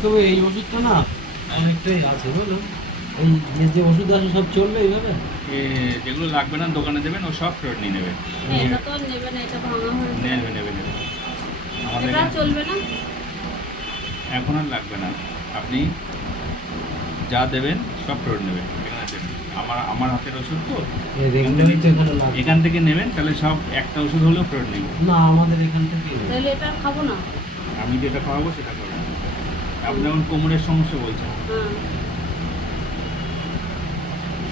তবে এই ওষুধটা না অনেকটাই আছে বুঝলো, এই যে ওষুধ আছে সব চলবে এইভাবে। যেগুলো লাগবে না দোকানে দেবেন, ও সব ফেরত নিয়ে নেবে। এটা তো আর নেবে না, এটা ভাঙা হয়ে নেবে নেবে নেবে। আমাদের এটা আর চলবে না। এখন আর লাগবে না, আপনি যা দেবেন সব ফেরত নেবেন। এখানে দেবেন। আমার হাতের ওষুধ তো, রেগুলারই তো এখানে লাগে। এখান থেকে নেবেন তাহলে সব একটা ওষুধ হলেও ফেরত নেবেন। না আমাদের এখান থেকে তাহলে এটা আর খাবো না। আমি যেটা খাওয়াবো সেটা খাবেন। আপনি যেমন কোমরের সমস্যা বলছেন, হ্যাঁ,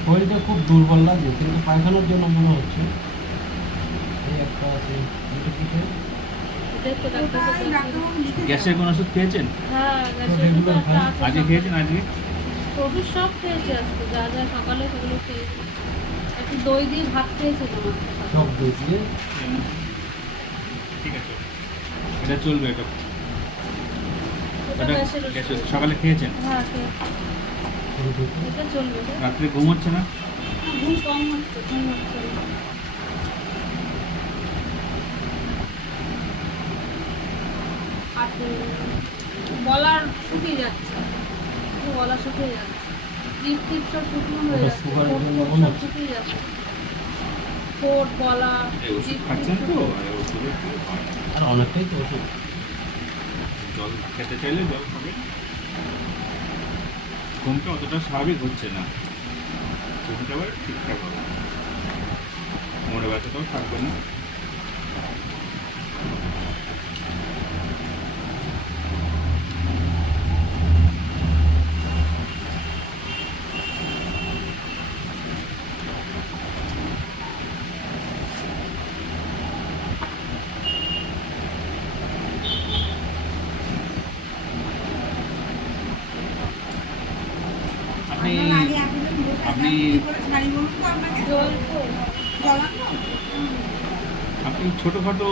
শরীরটা খুব দুর্বল লাগে, কিন্তু পায়খানার জন্য মনে হচ্ছে এই একটা আছে এটা কি করে? এটাই তো ডাক্তারকে দেখাবো। গ্যাসের কোনো ওষুধ খেয়েছেন? হ্যাঁ, গ্যাসের regular ওষুধ একটা খাই। আছে আজকে সকালে। খেয়েছেন? আজকে ওষুধ সব খেয়েছি আজকে, যা যা সকালে সেগুলো খেয়েছি। একটু দই দিয়ে ভাত খেয়েছিলাম আজকে সকালে। সব দই দিয়ে ঠিক আছে, এটা চলবে। এটা এটা এটা গ্যাসের গ্যাসের ওষুধ। সকালে খেয়েছেন? হ্যাঁ, খেয়েছি। করে দিতে। এটা চলবে তো? রাত্রে ঘুম হচ্ছে না? ঘুম কম হচ্ছে, ঘুম হচ্ছে না। আর গলার শুকিয়ে যাচ্ছে, গলা শুকিয়ে যাচ্ছে, জিভ টিপ সব শুকনো হয়ে ওটা যাচ্ছে, সুগারের ঠোঁট জন্য ফোট মনে সব হচ্ছে। শুকিয়ে যাচ্ছে, ঠোঁট গলা এই ওষুধ জিভ খাচ্ছেন টিপ তো, সব- এই ওষুধের কি হয়? আর অনেকটাই তো ওষুধ। জল খেতে চাইলে জল খাবেন। ঘুমটা অতটা স্বাভাবিক হচ্ছে না, ঘুমটা আবার ঠিকঠাক হবে, মনে ব্যথাটাও থাকবে না। আপনি আপনি জল তো আপনি ছোটোখাটো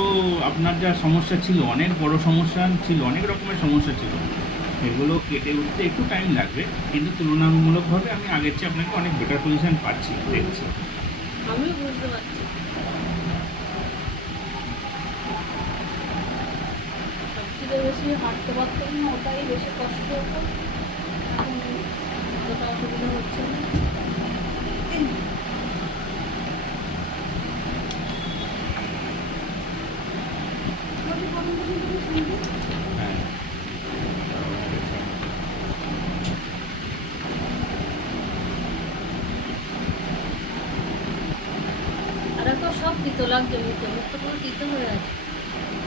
আপনার যা সমস্যা ছিল, অনেক বড় সমস্যা ছিল, অনেক রকমের সমস্যা ছিল, এগুলো কেটে উঠতে একটু টাইম লাগবে, কিন্তু তুলনামূলকভাবে আমি আগের চেয়ে আপনাকে অনেক বেটার পজিশন পাচ্ছি, দেখছি। আমিও বুঝতে পারছি। সবথেকে বেশি হাঁটতে পারতাম না, ওটাই বেশি কষ্ট হতো। এখন অতটা অসুবিধা হচ্ছে না। হ্যাঁ, আর এখন সব তিতো লাগছে মুখে, মুখটা পুরো তিতো হয়ে আছে,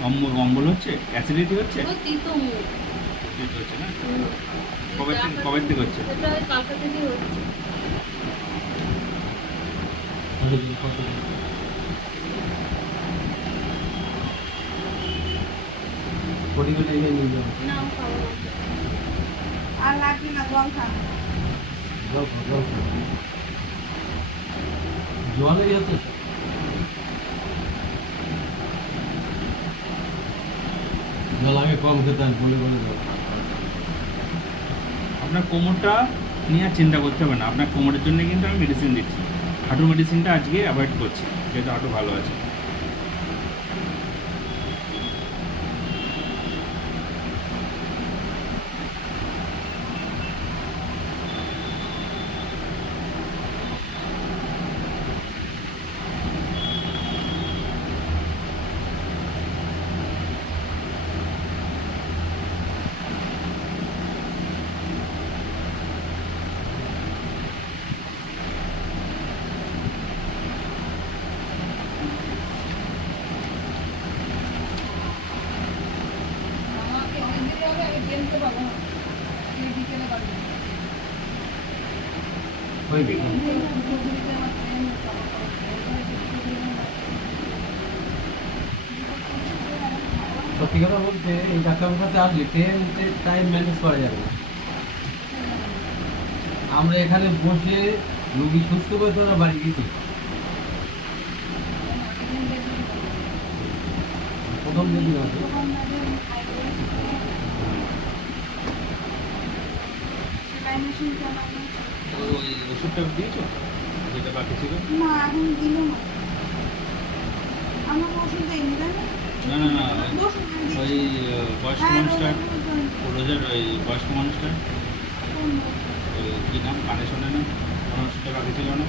অম্বল অম্বল হচ্ছে, অ্যাসিডিটি হচ্ছে, পুরো তিতো মুখ। অ্যাসিডিটি হচ্ছে না? হুম। কবে থেকে হচ্ছে? এটা ওই কালকে থেকেই হচ্ছে। কতদিন কতদিন পরিবার এনে নিয়ে যাবো। না, আমি খাবো না। আর লাগবে না, জল খান। জল খাও, জল খাও। জলেই হতো জল আগে কম খেতে হয় বলে বলে জল। আপনার কোমরটা নিয়ে আর চিন্তা করতে হবে না, আপনার কোমরের জন্য কিন্তু আমি মেডিসিন দিচ্ছি। হাঁটুর মেডিসিনটা আজকে অ্যাভয়েড করছি, যেহেতু হাঁটু ভালো আছে। আমাকে অনেক দিন হবে, আমি বেলতে পাবো না। এই বিকেলে পারবো। হয়ে গেল। দুটো দিতে আমার ট্রেন পাবো। সত্যি কথা বলতে এই ডাক্তারের কাছে আসলে ট্রেনতে টাইম ম্যানেজ করা যাবে না। আমরা এখানে বসে রুগী সুস্থ করে তোরা বাড়ি গেছি প্রথম যেদিন আছে। সেলাই মেশিন চালানো। ওই ওষুধটা দিয়েছো যেটা বাকি ছিল? না, এখন দিল না। আমার ওষুধ দেয়নি, তাই না? না না না, ওষুধ দিয়েছে। ওই বয়স্ক হ্যাঁ, মানুষটা ওষুধ দেয়নি। ওর বড়দের ওই বয়স্ক মানুষটা কোন ওই কী নাম কানে শোনে না ওনার ওষুধটা বাকি ছিল না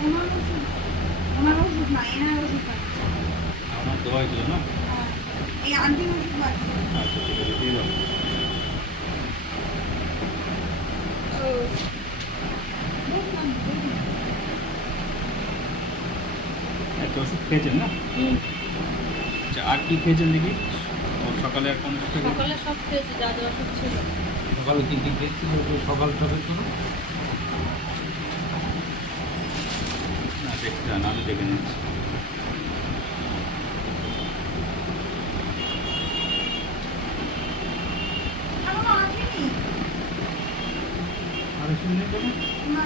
ওনার ওষুধ না এনার ওষুধ না আমার দেওয়া হয়েছিল না হ্যাঁ, এই আন্টির ওষুধ বাকি আচ্ছা ঠিক আছে দিয়ে দাও দেখলাম দেখলাম। একটা ওষুধ খেয়েছেন না হুম, আচ্ছা আর কি খেয়েছেন দেখি ও সকালে আর কোন ওষুধ খেয়েছেন? সকালে সব খেয়েছি যা যা ওষুধ ছিল। সকালে কী কী খেয়েছিল সকালটা বের করো। না দেখতে যান আমি দেখে নিচ্ছি এখনো আসেনি আর ওষুধ নেই কোনো না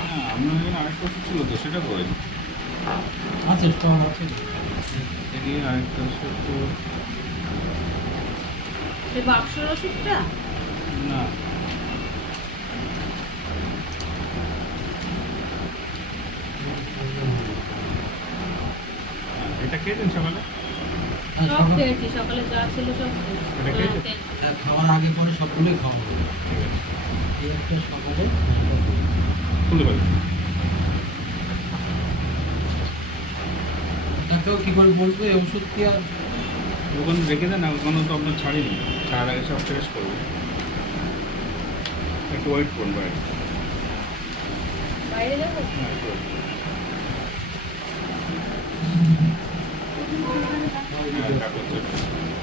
হ্যাঁ আপনার এখানে আরেকটা ওষুধ ছিল তো সেটা করে আছে স্টক আছে। দেখি আরেকটা ওষুধ তো সেই বাক্সের ওষুধটা না এটা খেয়েছেন সকালে হ্যাঁ, সব সকাল- খেয়েছি, সকালে যা ছিল সব খেয়েছি। এটা খেয়েছো? খেয়েছি। হ্যাঁ, খাওয়ার আগে পরে সবগুলোই খাওয়া হবে। ঠিক আছে এই একটা সকালে খুলে পাবেন তাকেও কী করে বলবো এই ওষুধ কি আর ওখানে রেখে দেন ওখানে তো আপনার ছাড়িনি ছাড়ার আগে সব ফ্রেশ করবো একটু ওয়েট করুন বাইরে বাইরে যাবো? হ্যাঁ একটু wait করুন। হ্যাঁ, এটা করতে হবে।